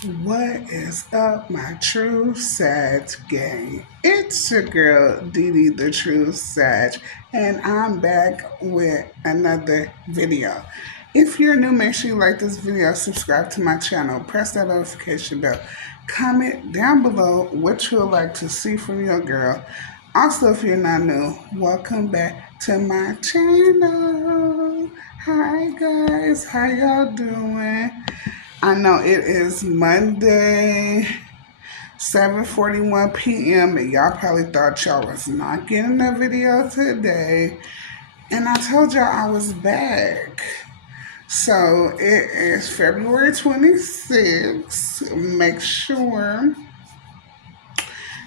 What is up, my True Sag gang? It's your girl, Dee Dee the True Sag, and I'm back with another video. If you're new, make sure you like this video, subscribe to my channel, press that notification bell, comment down below what you would like to see from your girl. Also, if you're not new, welcome back to my channel. Hi guys, how y'all doing? I know it is Monday, 7:41 p.m. and y'all probably thought y'all was not getting a video today. And I told y'all I was back. So it is February 26th. Make sure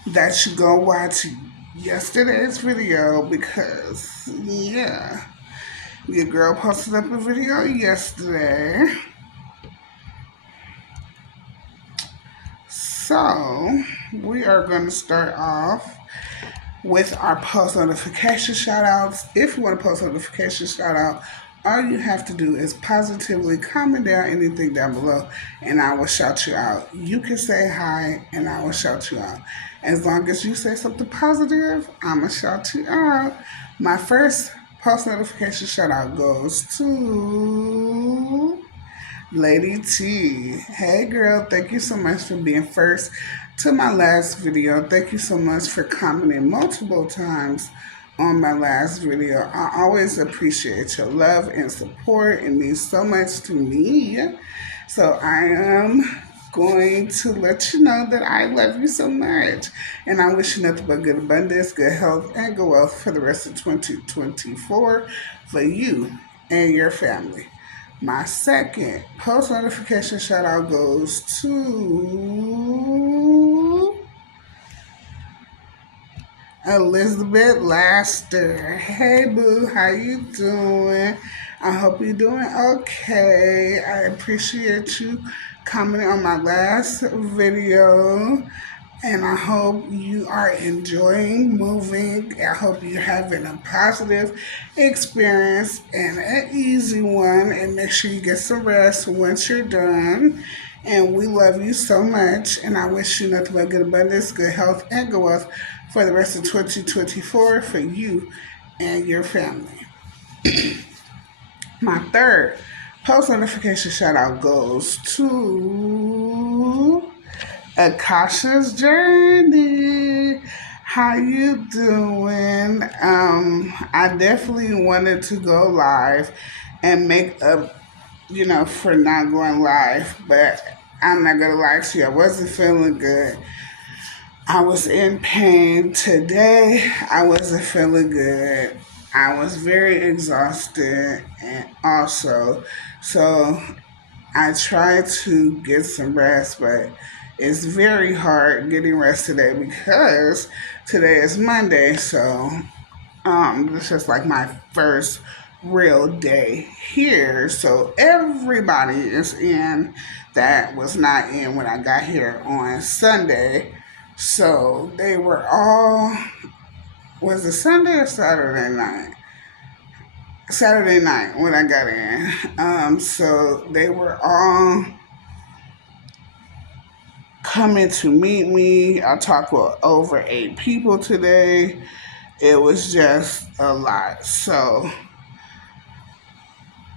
that you go watch yesterday's video because, yeah, your girl posted up a video yesterday. So, we are going to start off with our post notification shout outs. If you want to post notification shout out, all you have to do is positively comment down anything down below and I will shout you out. You can say hi and I will shout you out. As long as you say something positive, I'm going to shout you out. My first post notification shout out goes to Lady T. Hey girl, thank you so much for being first to my last video. Thank you so much for commenting multiple times on my last video. I always appreciate your love and support. It means so much to me. So I am going to let you know that I love you so much. And I wish you nothing but good abundance, good health, and good wealth for the rest of 2024 for you and your family. My second post notification shout out goes to Elizabeth Laster. Hey boo, how you doing? I hope you're doing okay. I appreciate you commenting on my last video. And I hope you are enjoying moving. I hope you're having a positive experience and an easy one. And make sure you get some rest once you're done. And we love you so much. And I wish you nothing but good abundance, good health, and good wealth for the rest of 2024 for you and your family. My third post notification shout out goes to Akasha's Journey. How you doing? I definitely wanted to go live and make up, for not going live, but I'm not gonna lie to you, I wasn't feeling good. I was in pain today. I wasn't feeling good. I was very exhausted and also so I try to get some rest, but it's very hard getting rest today because today is Monday. So this is like my first real day here. So everybody is in that was not in when I got here on Sunday. So they were all, was it Sunday or Saturday night? Saturday night when I got in. So they were all coming to meet me. I talked with over 8 people today. It was just a lot. So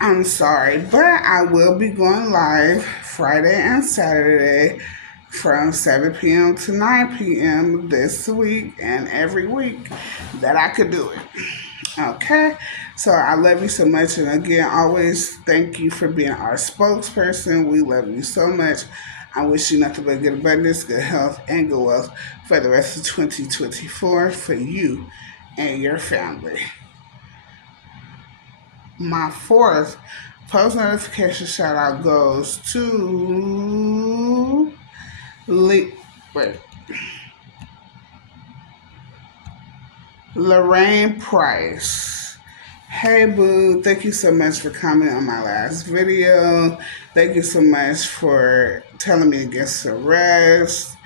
I'm sorry, but I will be going live Friday and Saturday from 7 p.m. to 9 p.m. this week and every week that I could do it. Okay, so I love you so much, and again, always thank you for being our spokesperson. We love you so much. I wish you nothing but good abundance, good health, and good wealth for the rest of 2024 for you and your family. My fourth post notification shout out goes to Lorraine Price. Hey boo, thank you so much for commenting on my last video. Thank you so much for telling me to get some rest.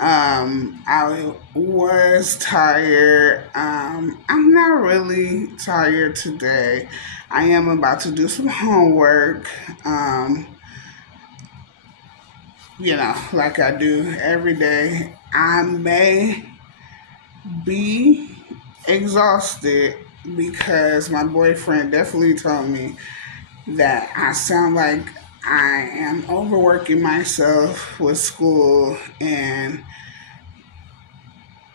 I was tired. I'm not really tired today. I am about to do some homework. like I do every day. I may be exhausted because my boyfriend definitely told me that I sound like I am overworking myself with school and,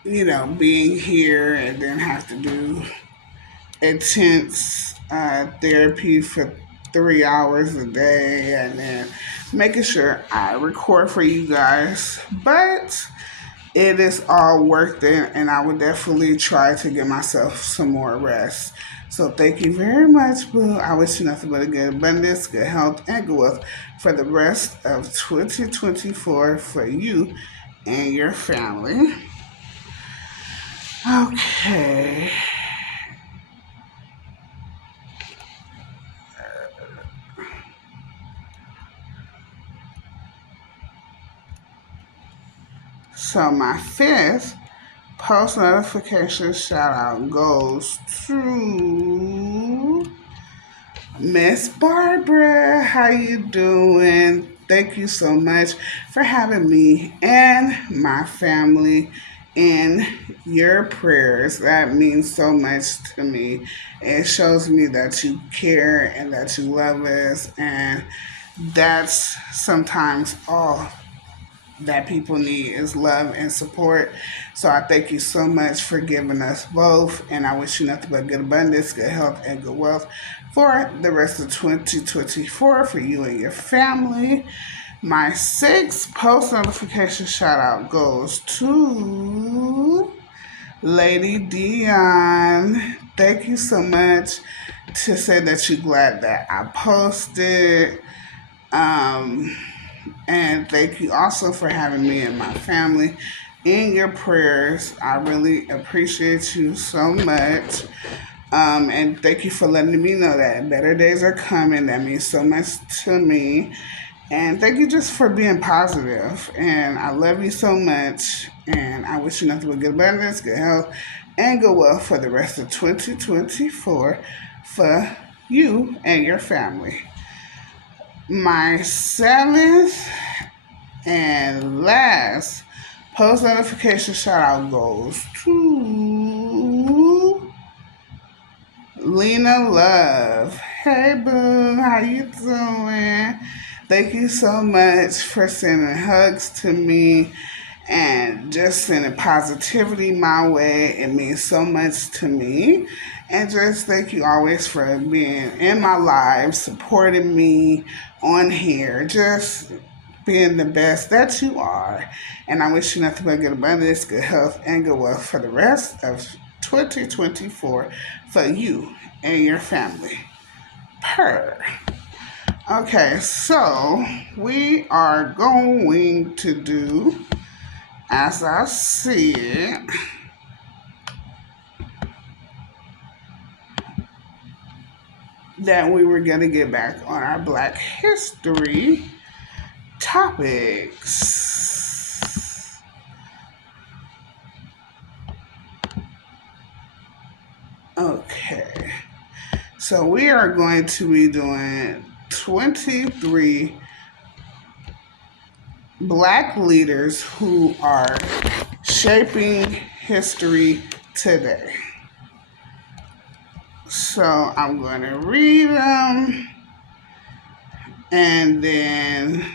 being here and then have to do intense therapy for 3 hours a day and then making sure I record for you guys. But it is all worth it, and I would definitely try to give myself some more rest. So thank you very much, Boo. I wish you nothing but a good abundance, good health, and good wealth for the rest of 2024 for you and your family. Okay. So my fifth post notification shout out goes to Miss Barbara. How you doing? Thank you so much for having me and my family in your prayers. That means so much to me. It shows me that you care and that you love us, and that's sometimes all that people need is love and support. So I thank you so much for giving us both, and I wish you nothing but good abundance, good health, and good wealth for the rest of 2024 for you and your family. My sixth post notification shout out goes to Lady Dion. Thank you so much to say that you're glad that I posted. Um, and thank you also for having me and my family in your prayers. I really appreciate you so much. And thank you for letting me know that better days are coming. That means so much to me. And thank you just for being positive. And I love you so much. And I wish you nothing but good abundance, good health, and good wealth for the rest of 2024 for you and your family. My seventh and last post notification shout out goes to Lena Love. Hey boo, how you doing? Thank you so much for sending hugs to me and just sending positivity my way. It means so much to me. And just thank you always for being in my life, supporting me on here, just being the best that you are. And I wish you nothing but good abundance, good health, and good wealth for the rest of 2024 for you and your family. Purr. Okay, so we are going to do, as I said, that we were going to get back on our Black History topics. Okay, so we are going to be doing 23 Black leaders who are shaping history today. So I'm going to read them, and then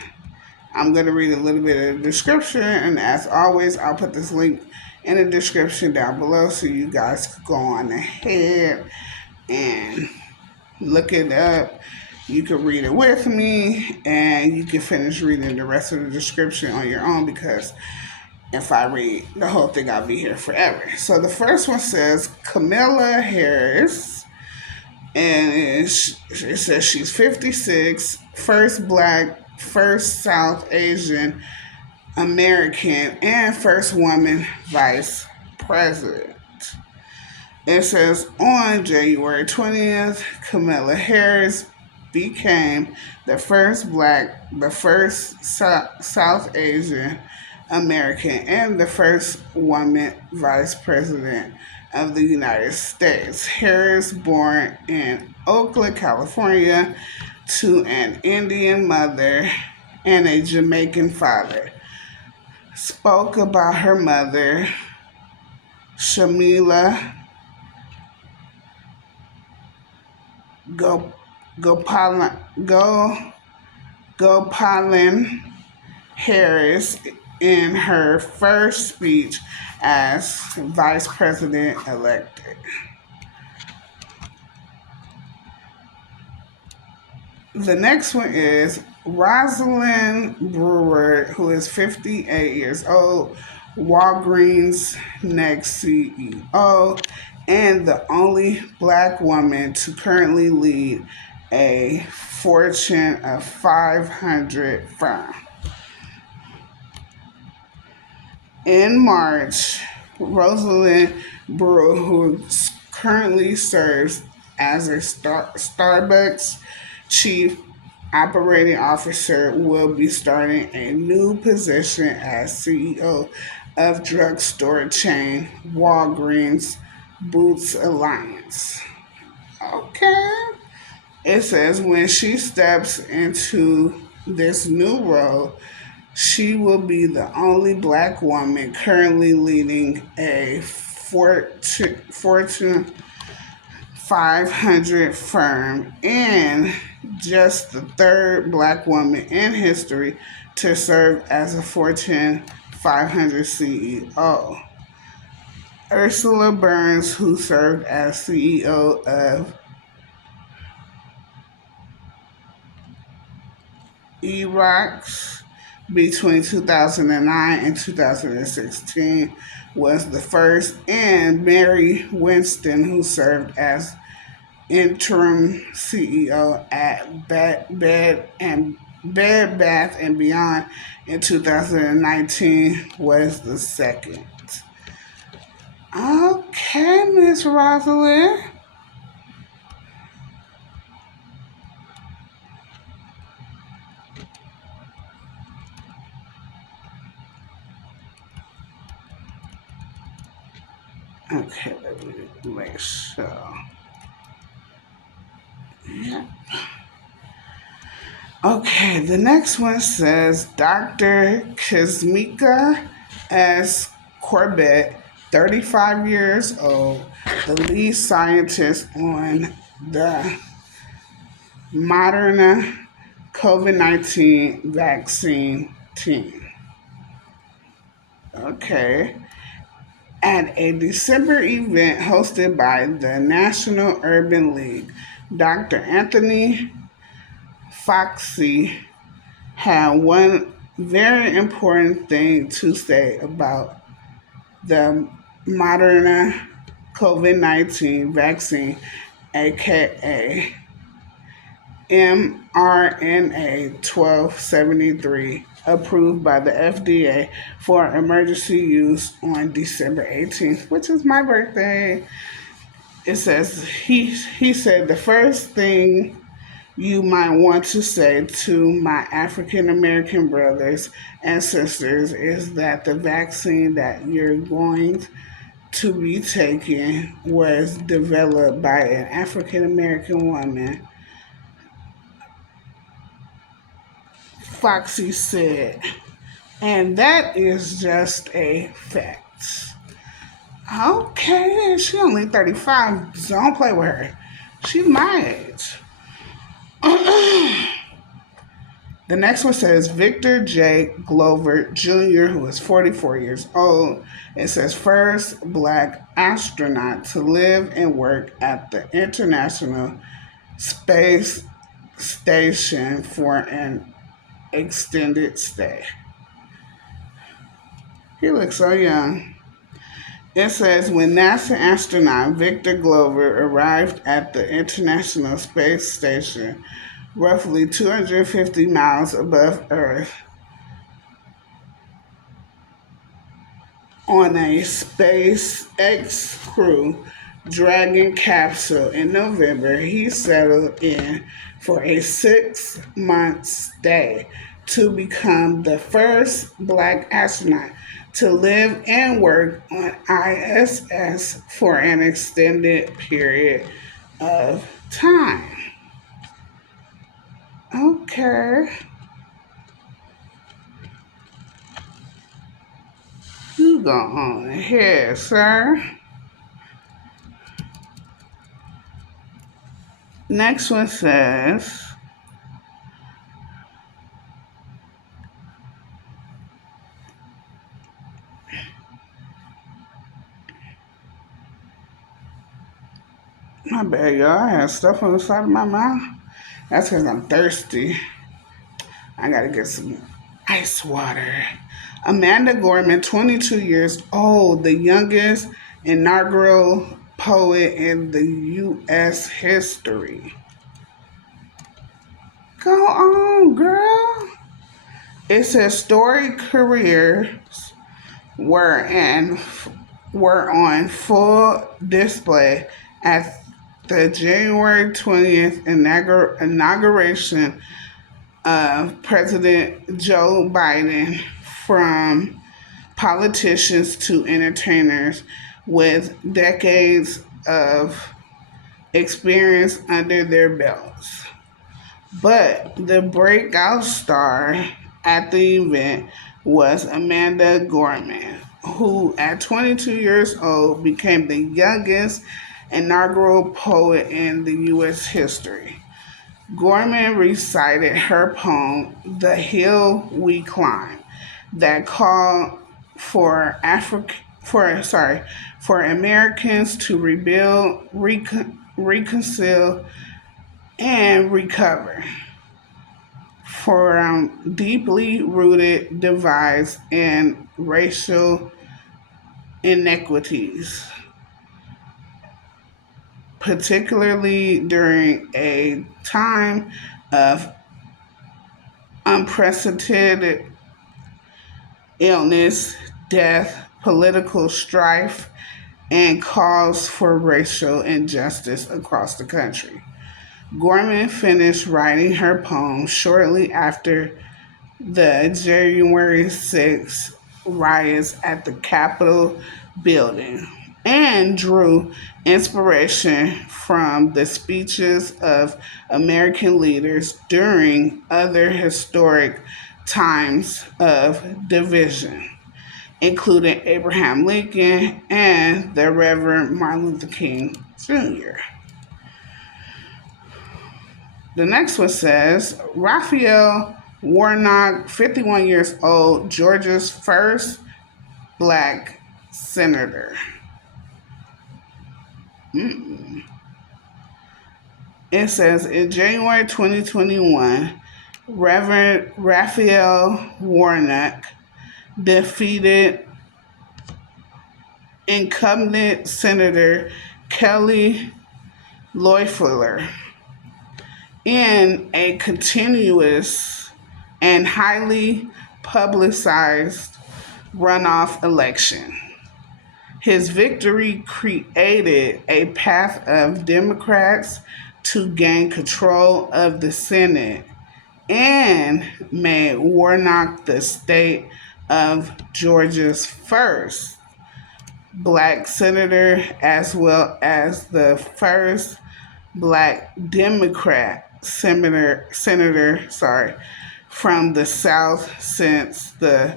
I'm going to read a little bit of the description, and as always, I'll put this link in the description down below so you guys can go on ahead and look it up. You can read it with me, and you can finish reading the rest of the description on your own, because if I read the whole thing, I'll be here forever. So the first one says Kamala Harris, and it says she's 56, first Black, first South Asian American, and first woman vice president. It says on January 20th, Kamala Harris became the first Black, the first South Asian American, and the first woman vice president of the United States. Harris, born in Oakland, California, to an Indian mother and a Jamaican father. Spoke about her mother, Shamila Go, Gopalan, Go, Gopalan Harris in her first speech as vice president elected. The next one is Rosalind Brewer, who is 58 years old, Walgreens next CEO, and the only black woman to currently lead a Fortune 500 firm. In March, Rosalind Brewer, who currently serves as a Starbucks chief operating officer, will be starting a new position as CEO of drugstore chain Walgreens Boots Alliance. Okay. It says when she steps into this new role, she will be the only black woman currently leading a Fortune 500 firm and just the third black woman in history to serve as a Fortune 500 CEO. Ursula Burns, who served as CEO of Erox between 2009 and 2016, was the first, and Mary Winston, who served as interim CEO at Bed Bath and Beyond in 2019, was the second. Okay, Miss Rosalind. Okay, let me make sure. Yeah. Okay, the next one says Dr. Kismika S. Corbett, 35 years old, the lead scientist on the Moderna COVID-19 vaccine team. Okay. At a December event hosted by the National Urban League, Dr. Anthony Fauci had one very important thing to say about the Moderna COVID 19 vaccine, aka mRNA 1273, approved by the FDA for emergency use on December 18th, which is my birthday. It says he said the first thing you might want to say to my African American brothers and sisters is that the vaccine that you're going to be taking was developed by an African American woman. Foxy said, and that is just a fact. Okay, she only 35, so don't play with her. She's my age. The next one says Victor J. Glover Jr., who is 44 years old. It says first black astronaut to live and work at the International Space Station for an extended stay. He looks so young. It says when NASA astronaut Victor Glover arrived at the International Space Station, roughly 250 miles above Earth, on a SpaceX Crew Dragon capsule in November, he settled in for a 6-month stay to become the first black astronaut to live and work on ISS for an extended period of time. Okay. You go on ahead, sir. Next one says, my bad, y'all. I have stuff on the side of my mouth. That's because I'm thirsty. I gotta get some ice water. Amanda Gorman, 22 years old, the youngest inaugural poet in the U.S. history. Go on, girl. It says storied careers were in were on full display at the January 20th inauguration of President Joe Biden, from politicians to entertainers with decades of experience under their belts. But the breakout star at the event was Amanda Gorman, who at 22 years old became the youngest inaugural poet in the U.S. history. Gorman recited her poem, The Hill We Climb, that called for for Americans to rebuild, reconcile, and recover from deeply rooted divides and racial inequities, particularly during a time of unprecedented illness, death, political strife, and calls for racial injustice across the country. Gorman finished writing her poem shortly after the January 6th riots at the Capitol building and drew inspiration from the speeches of American leaders during other historic times of division, including Abraham Lincoln and the Reverend Martin Luther King Jr. The next one says Raphael Warnock, 51 years old, Georgia's first black senator. It says in January 2021, Reverend Raphael Warnock defeated incumbent Senator Kelly Loeffler in a continuous and highly publicized runoff election. His victory created a path of Democrats to gain control of the Senate and made Warnock the state of Georgia's first black senator, as well as the first black Democrat senator, from the South since the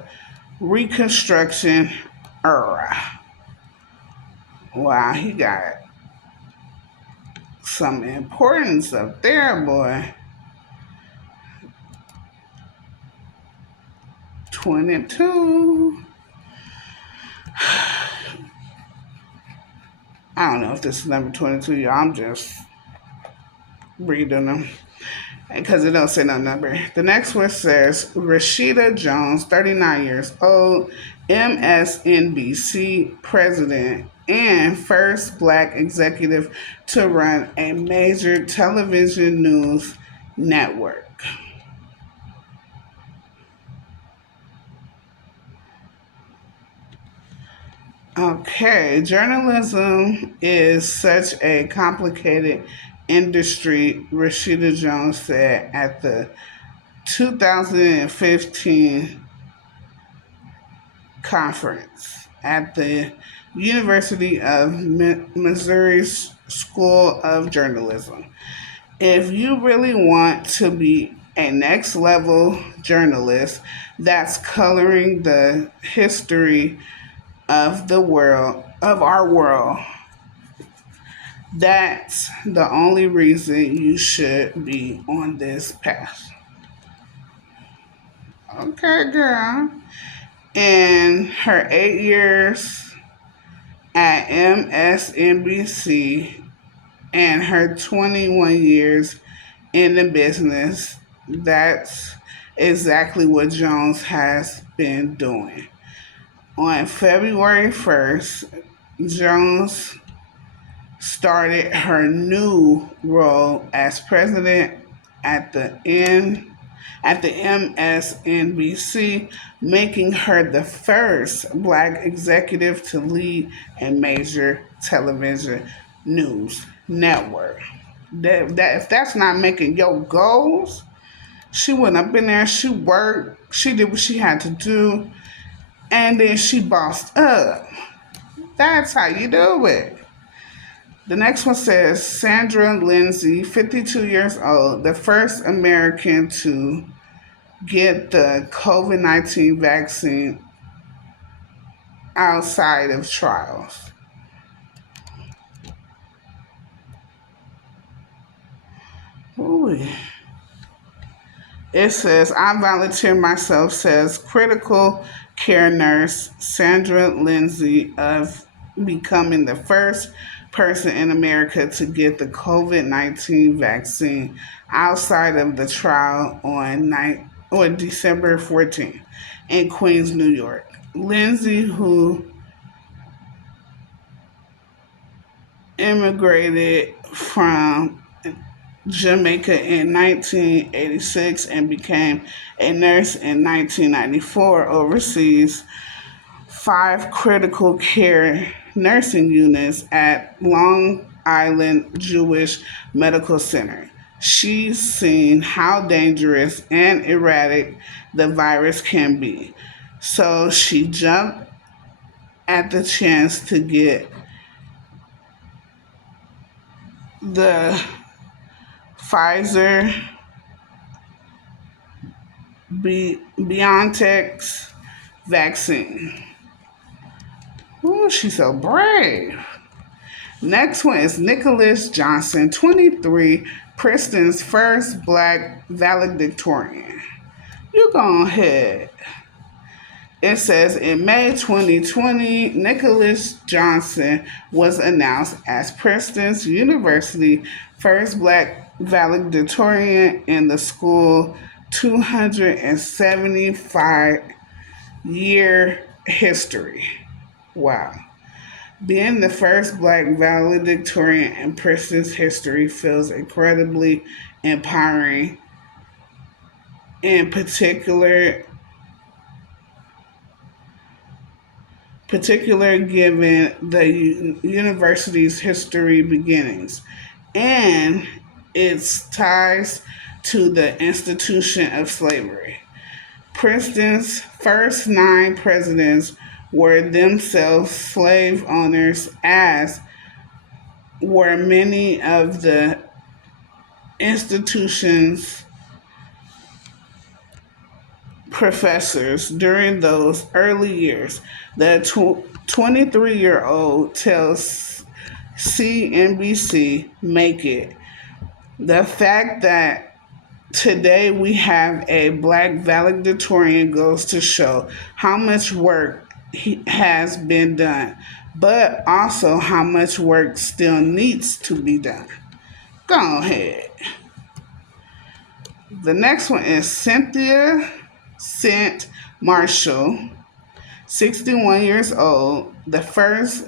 Reconstruction era. Wow, he got some importance up there, boy. 22. I don't know if this is number 22, y'all. I'm just reading them because it don't say no number. The next one says Rashida Jones, 39 years old, MSNBC president and first black executive to run a major television news network. Okay, journalism is such a complicated industry, Rashida Jones said at the 2015 conference at the University of Missouri's School of Journalism. If you really want to be a next level journalist that's coloring the history of the world, of our world. That's the only reason you should be on this path. Okay, girl. In her 8 years at MSNBC and her 21 years in the business, that's exactly what Jones has been doing. On February 1st, Jones started her new role as president at the N at the MSNBC, making her the first black executive to lead a major television news network. That if that's not making your goals, she went up in there, she worked, she did what she had to do, and then she bossed up. That's how you do it. The next one says Sandra Lindsay, 52 years old, the first American to get the COVID-19 vaccine outside of trials. Ooh. It says, I volunteer myself, says critical care nurse Sandra Lindsay, of becoming the first person in America to get the COVID 19 vaccine outside of the trial on December 14th in Queens, New York. Lindsay, who immigrated from Jamaica in 1986 and became a nurse in 1994, oversees 5 critical care nursing units at Long Island Jewish Medical Center. She's seen how dangerous and erratic the virus can be. So she jumped at the chance to get the Pfizer BioNTech's vaccine. Ooh, she's so brave. Next one is Nicholas Johnson, 23, Princeton's first black valedictorian. You go ahead. It says in May 2020, Nicholas Johnson was announced as Princeton's University first black valedictorian in the school 275-year history. Wow. Being the first black valedictorian in Princeton's history feels incredibly empowering, in particular given the university's history beginnings and its ties to the institution of slavery. Princeton's first 9 presidents were themselves slave owners, as were many of the institution's professors during those early years. The 23-year-old tells CNBC Make It, the fact that today we have a black valedictorian goes to show how much work has been done, but also how much work still needs to be done. Go ahead. The next one is Cynthia St. Marshall, 61 years old, the first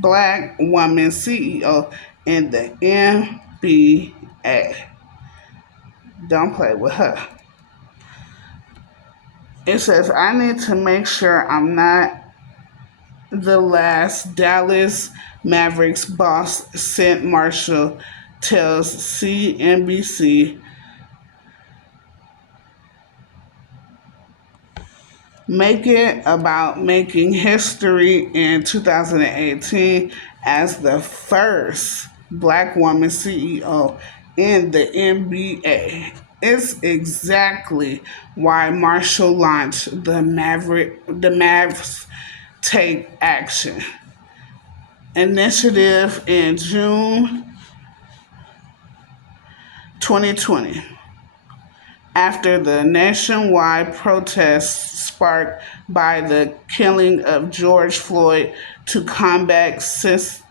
black woman CEO in the NBA. Don't play with her. It says, I need to make sure I'm not the last. Dallas Mavericks boss St. Marshall tells CNBC. Make It about making history in 2018 as the first black woman CEO in the NBA. It's exactly why Marshall launched the Mavs Take Action initiative in June 2020 after the nationwide protests sparked by the killing of George Floyd to combat systemic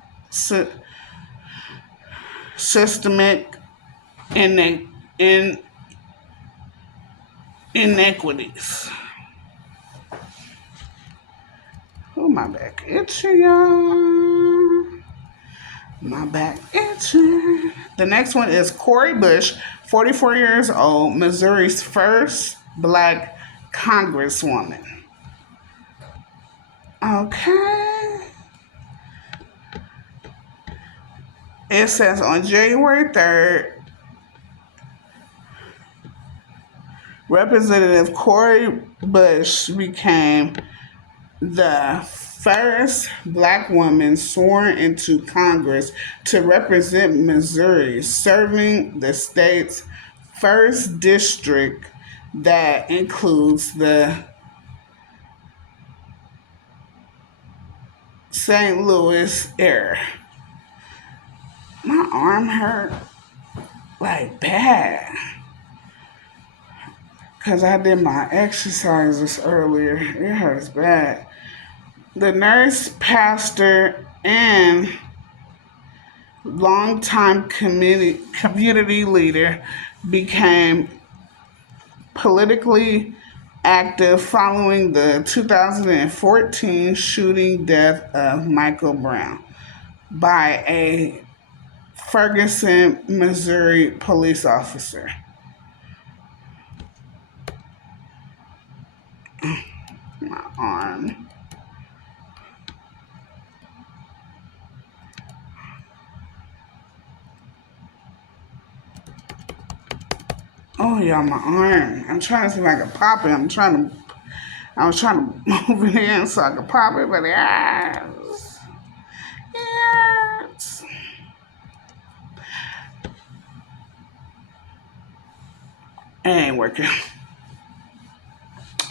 in- inequities. Oh, my back itchy, y'all. My back itching. The next one is Cori Bush, 44 years old, Missouri's first black congresswoman. Okay. It says on January 3rd, Representative Cori Bush became the first black woman sworn into Congress to represent Missouri, serving the state's first district that includes the St. Louis area. My arm hurt like bad because I did my exercises earlier. It hurts bad. The nurse, pastor, and longtime community leader became politically active following the 2014 shooting death of Michael Brown by a Ferguson, Missouri police officer. My arm. Oh yeah, my arm. I'm trying to see if I can pop it. I was trying to move it in so I could pop it, but yes. It ain't working.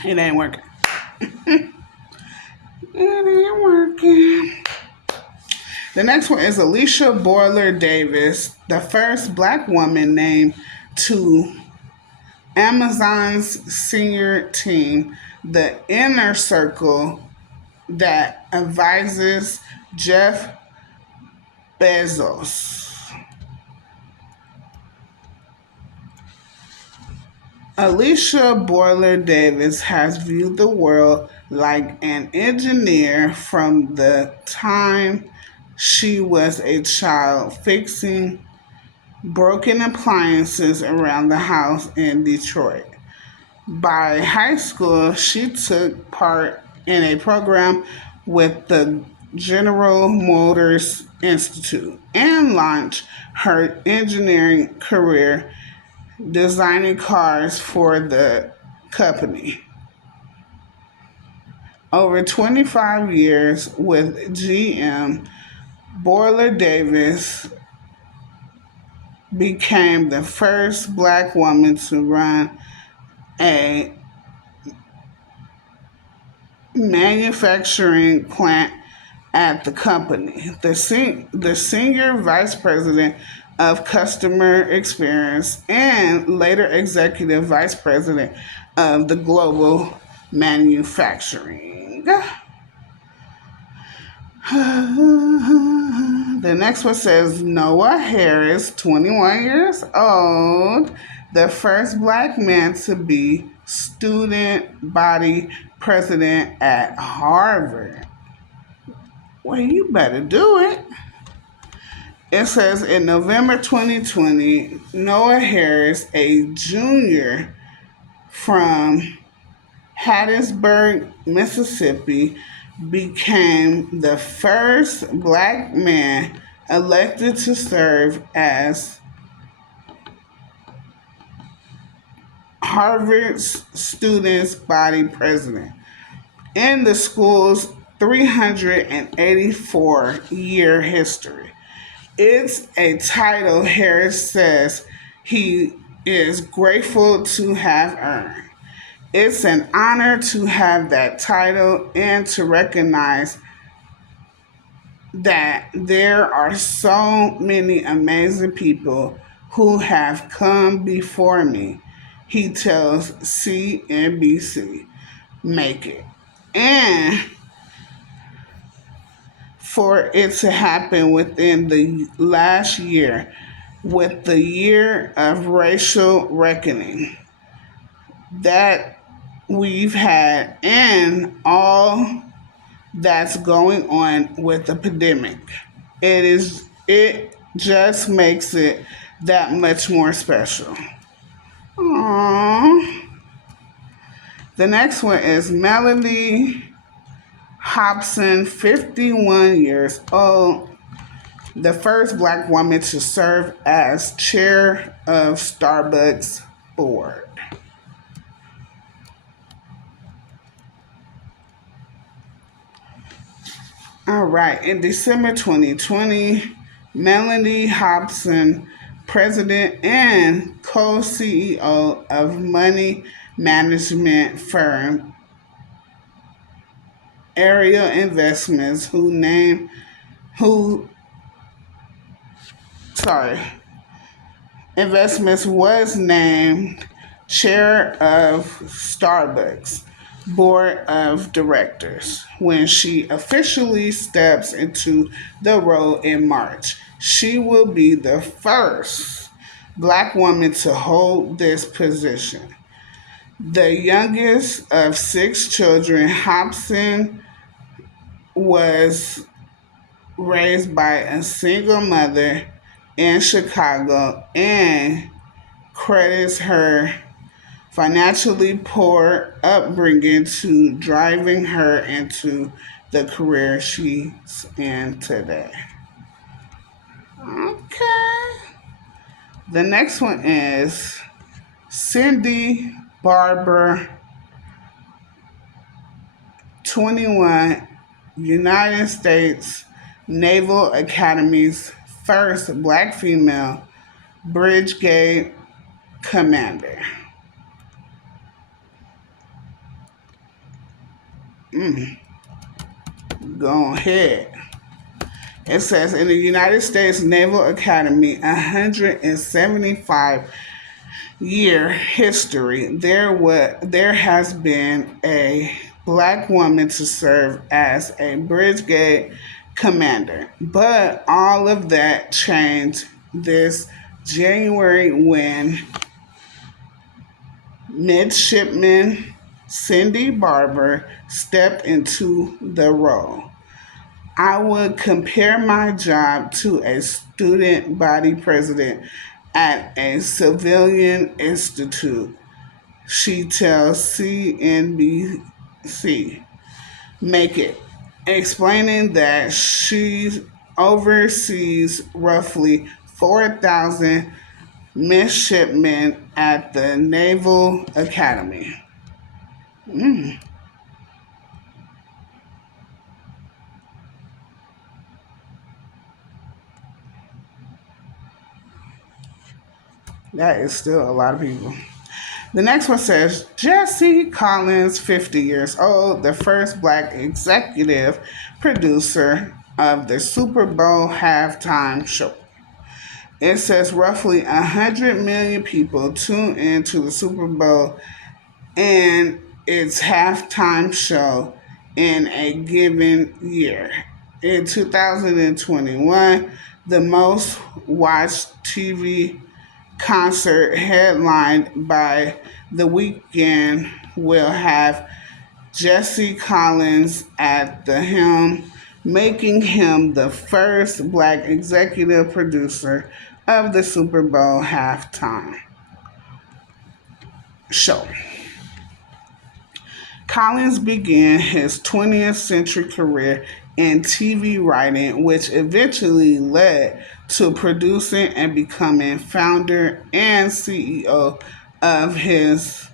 It ain't working. It ain't working. The next one is Alicia Boiler Davis, the first black woman named to Amazon's senior team, the inner circle that advises Jeff Bezos. Alicia Boiler Davis has viewed the world like an engineer from the time she was a child, fixing broken appliances around the house in Detroit. By high school, she took part in a program with the General Motors Institute and launched her engineering career designing cars for the company. Over 25 years with GM, Boiler Davis became the first black woman to run a manufacturing plant at the company. The senior vice president of customer experience and later executive vice president of the global manufacturing. The next one says Noah Harris, 21 years old, the first black man to be student body president at Harvard. Well, you better do it. It says in November 2020, Noah Harris, a junior from Hattiesburg, Mississippi, became the first black man elected to serve as Harvard's students' body president in the school's 384-year history. It's a title Harris says he is grateful to have earned. It's an honor to have that title and to recognize that there are so many amazing people who have come before me, he tells CNBC. Make it. And for it to happen within the last year, with the year of racial reckoning that we've had and all that's going on with the pandemic. It just makes it that much more special. Aww. The next one is Melody Hobson, 51 years old, the first black woman to serve as chair of Starbucks board. All right, in December 2020, Melanie Hobson, president and co CEO of money management firm Area Investments, who sorry, Investments was named chair of Starbucks board of directors when she officially steps into the role in March. She will be the first black woman to hold this position. The youngest of six children, Hobson was raised by a single mother in Chicago and credits her financially poor upbringing to driving her into the career she's in today. Okay. The next one is Cindy Barber, 21, United States Naval Academy's first black female brigade commander. Go ahead. It says in the United States Naval Academy 175-year history, there has been a black woman to serve as a brigade commander. But all of that changed this January when midshipman Cindy Barber stepped into the role. I would compare my job to a student body president at a civilian institute, she tells CNBC. Make it, explaining that she oversees roughly 4,000 midshipmen at the Naval Academy. That is still a lot of people. The next one says Jesse Collins, 50 years old, the first black executive producer of the Super Bowl halftime show. It says roughly 100 million people tune into the Super Bowl and its halftime show in a given year. In 2021, the most watched TV concert headlined by The Weeknd will have Jesse Collins at the helm, making him the first black executive producer of the Super Bowl halftime show. Collins began his 20th century career in TV writing, which eventually led to producing and becoming founder and CEO of his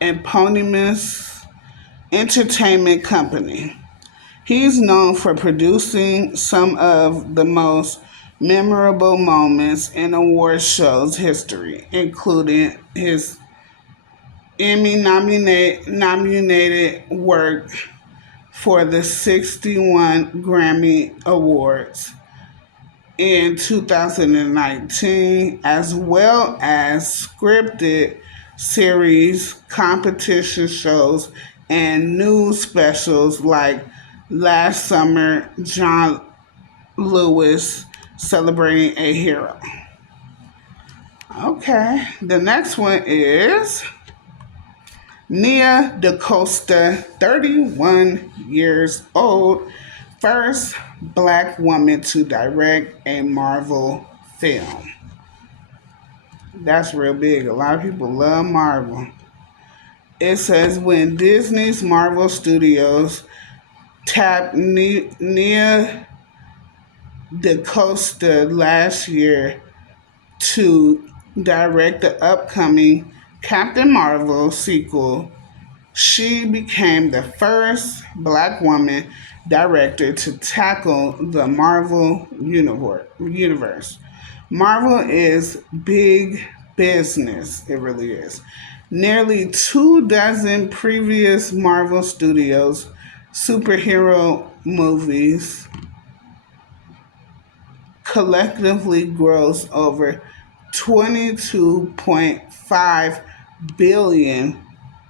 eponymous entertainment company. He's known for producing some of the most memorable moments in award shows history, including his Emmy nominated work for the 61 Grammy Awards in 2019, as well as scripted series, competition shows, and news specials like last summer, John Lewis celebrating a hero. Okay, the next one is Nia DaCosta, 31 years old, first black woman to direct a Marvel film. That's real big. A lot of people love Marvel. It says when Disney's Marvel Studios tapped Nia DaCosta last year to direct the upcoming Captain Marvel sequel, she became the first black woman director to tackle the Marvel universe. Marvel is big business, it really is. Nearly 2 dozen previous Marvel Studios superhero movies collectively grossed over 22.5 billion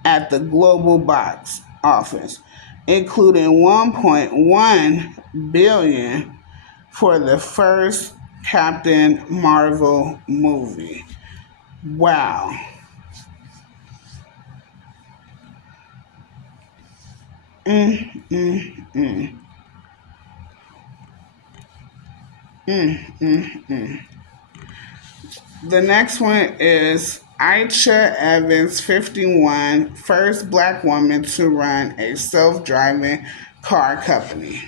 at the global box office, including 1.1 billion for the first Captain Marvel movie. Wow. Mm, mm, mm, mm. The next one is Aisha Evans, 51, first black woman to run a self driving car company.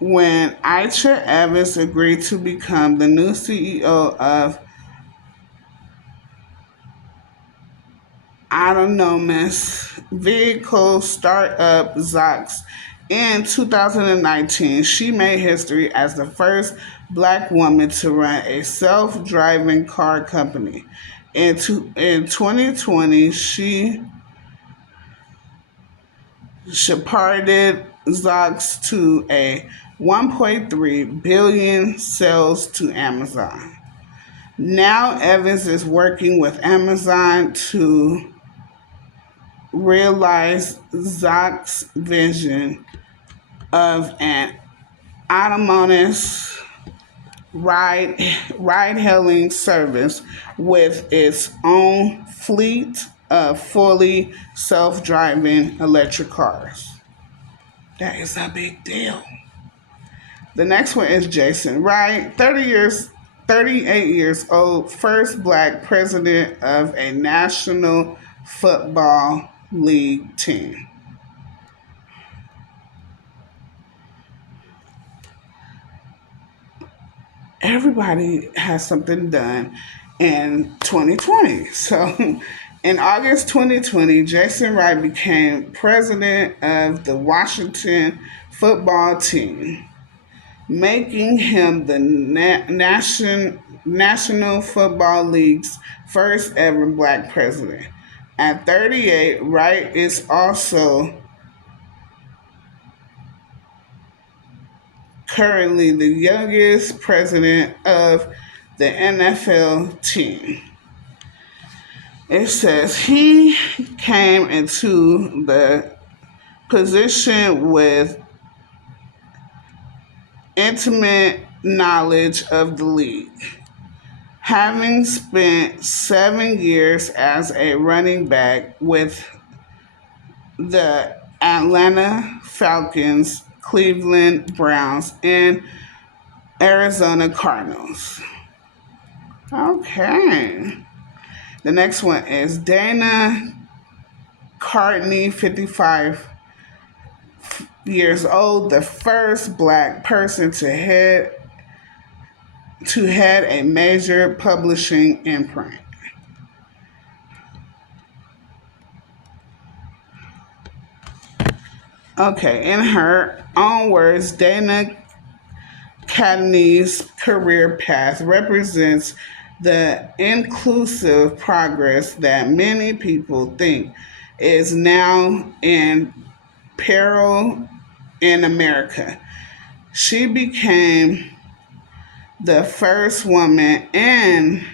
When Aisha Evans agreed to become the new CEO of autonomous vehicle startup Zox in 2019, she made history as the first black woman to run a self driving car company. In 2020, she shepherded Zox to a 1.3 billion sales to Amazon. Now Evans is working with Amazon to realize Zox's vision of an autonomous ride hailing service with its own fleet of fully self driving electric cars. That is a big deal. The next one is Jason Wright, 38 years old, first black president of a National Football League team. Everybody has something done in 2020. So in August 2020, Jason Wright became president of the Washington football team, making him the National Football League's first ever black president. At 38, Wright is also currently the youngest president of the NFL team. It says he came into the position with intimate knowledge of the league, having spent 7 years as a running back with the Atlanta Falcons, Cleveland Browns, and Arizona Cardinals. Okay. The next one is Dana Cartney, 55 years old, the first black person to head a major publishing imprint. Okay, in her own words, Dana Katniss' career path represents the inclusive progress that many people think is now in peril in America. She became the first woman and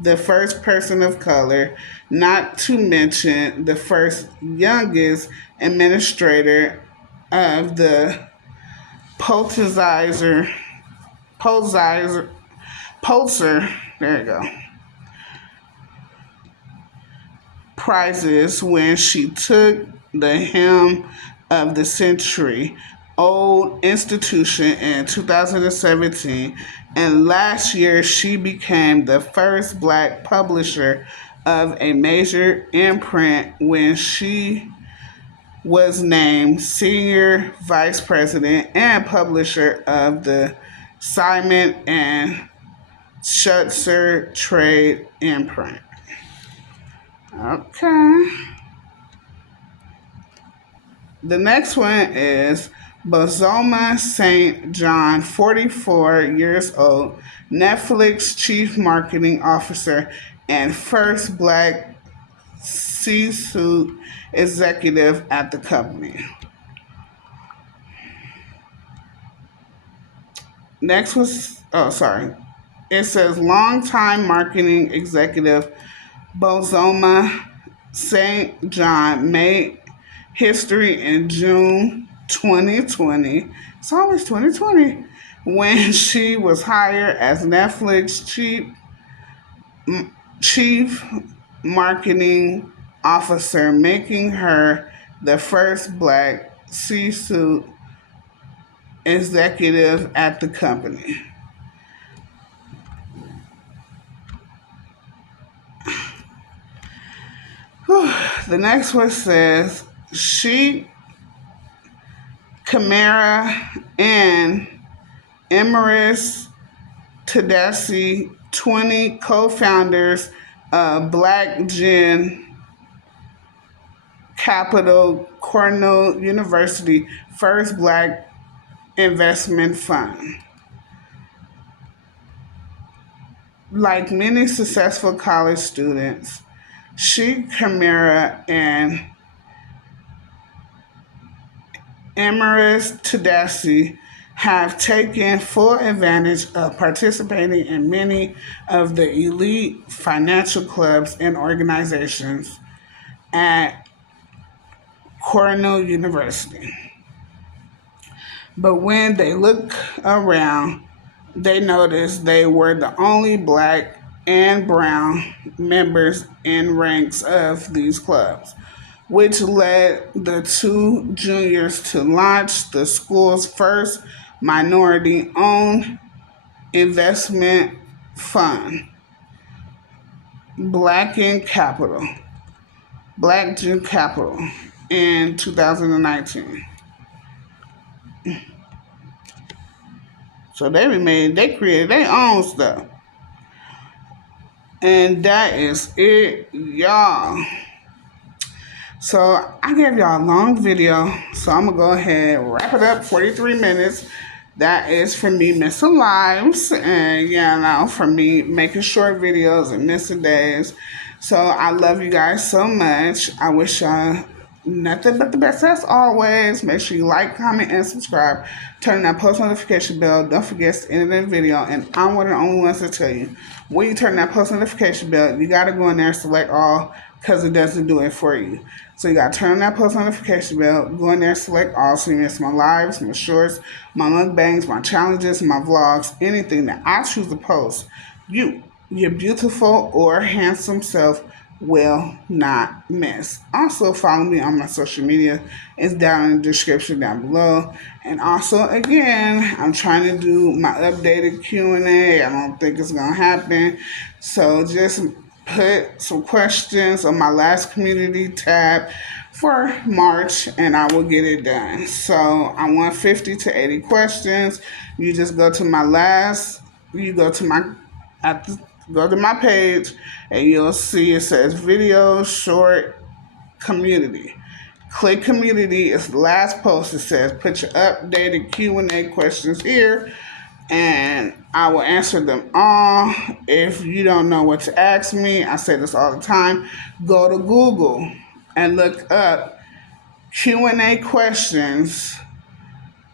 the first person of color, not to mention the first youngest administrator of the Pulitzer, Pulitzer, Pulitzer, there you go, prizes when she took the helm of the century old institution in 2017, and last year she became the first black publisher of a major imprint when she was named senior vice president and publisher of the Simon and Schuster trade imprint. Okay. The next one is Bozoma St. John, 44 years old, Netflix chief marketing officer and first black C-suite executive at the company. Next was, oh, sorry. It says longtime marketing executive Bozoma St. John made history in June 2020. It's always 2020 when she was hired as Netflix chief marketing officer, making her the first black C-suite executive at the company. The next one says she, Kamara, and Emirates Tedeschi, 20 co-founders of Black Gen Capital, Cornell University, first black investment fund. Like many successful college students, she, Kamara, and Emirates Tedeschi have taken full advantage of participating in many of the elite financial clubs and organizations at Cornell University. But when they look around, they noticed they were the only black and brown members in ranks of these clubs, which led the two juniors to launch the school's first minority owned investment fund, Black in Capital, Black Gen Capital, in 2019. So they created their own stuff. And that is it, y'all. So I gave y'all a long video, so I'm gonna go ahead and wrap it up. 43 minutes. That is for me missing lives, and for me making short videos and missing days. So I love you guys so much. I wish y'all nothing but the best as always. Make sure you like, comment, and subscribe. Turn that post notification bell. Don't forget to end the video. And I'm one of the only ones to tell you, when you turn that post notification bell, you got to go in there and select all, because it doesn't do it for you. So you got to turn on that post notification bell, go in there, select all, so you miss my lives, my shorts, my mukbangs, my challenges, my vlogs, anything that I choose to post. Your beautiful or handsome self will not miss. Also, follow me on my social media. It's down in the description down below. And also, again, I'm trying to do my updated Q&A. I don't think it's going to happen. So just put some questions on my last community tab for March, and I will get it done. So I want 50 to 80 questions. You just go to go to my page, and you'll see it says video short community. Click community. It's the last post. It says put your updated Q&A questions here, and I will answer them all. If you don't know what to ask me, I say this all the time. Go to Google and look up Q&A questions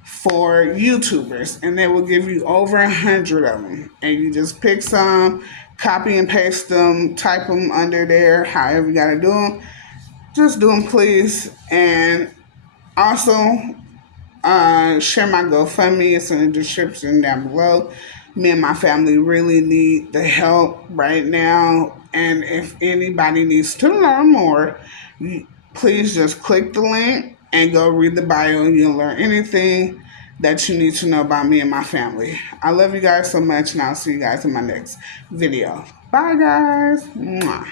for YouTubers, and they will give you over 100 of them. And you just pick some, copy and paste them, type them under there, however you gotta do them. Just do them, please. And also, share my GoFundMe. It's in the description down below. Me and my family really need the help right now. And if anybody needs to learn more, please just click the link and go read the bio. You'll learn anything that you need to know about me and my family. I love you guys so much, and I'll see you guys in my next video. Bye, guys. Mwah.